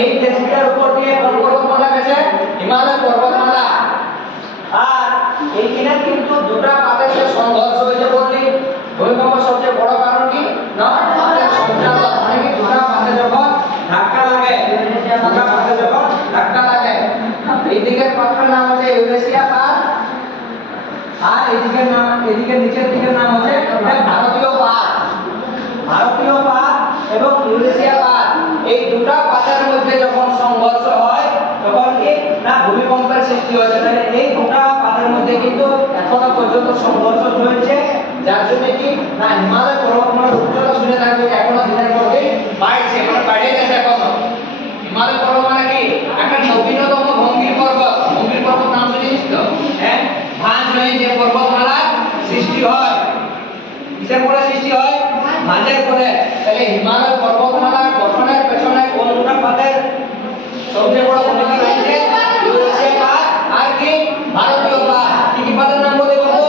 এই দেশটার উপর দিয়ে কোন পর্বতমালা গেছে? হিমালয় পর্বতমালা। আর এইখানে কিন্তু দুটো পাতের যে সংঘর্ষ হয়েছে বললি, ভূমিকম্পের সবচেয়ে বড় কারণ কি না পাতের সঞ্চালন, মানে কি দুটো পাতে যখন ধাক্কা লাগে, দুটো পাতে যখন ধাক্কা লাগে, এই দিকের পাতটার নাম হচ্ছে ইউরেশিয়া পাত, আর এদিকের নাম, এদিকে নিচের দিকের নাম হচ্ছে ভারতীয় পাত। ভারতীয় পাত এবং ইউরেশিয়া পাত, এই দুটো পাতের মধ্যে যখন সংঘর্ষ হয় তখন কি না ভূমিকম্পের সৃষ্টি হয়েছে। তাহলে এই দুটো পাতের মধ্যে কিন্তু এখনো পর্যন্ত সংঘর্ষ চলছে, যার জন্য কি না হিমালয় পর্বতমালার উচ্চতা শুনে থাকবে এখনো দিনের পর দিন বাড়ছে, মানে বেড়ে গেছে এখনো। হিমালয় পর্বতমালা কি একটা নবীনতম ভঙ্গির পর্বত, ভঙ্গির পর্বত নাম শুনেছিস তো? হ্যাঁ, ভাঁজ হয়ে যে পর্বতমালা সৃষ্টি হয়, কিসের পরে সৃষ্টি হয়? ভাঁজের পরে। তাহলে হিমালয় পর্বতমালা গঠনের পেছনে কোন দুটো পাতের সবচেয়ে বড় ভূমিকা রয়েছে? ইউরেশিয়া পাত আর কি ভারতীয় পাত। কি কি পাতের নাম বলে বলবো?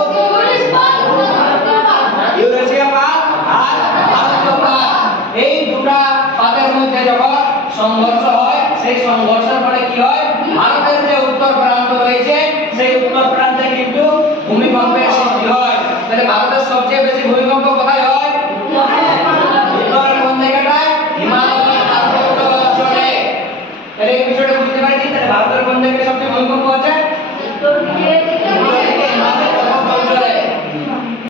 ইউরেশিয়া পাত আর ভারতীয় পাত। এই দুটো পাতের মধ্যে যখন সংঘর্ষ হয়, সেই সংঘর্ষের ফলে কি হয়? ভারতের যে উত্তর প্রান্ত রয়েছে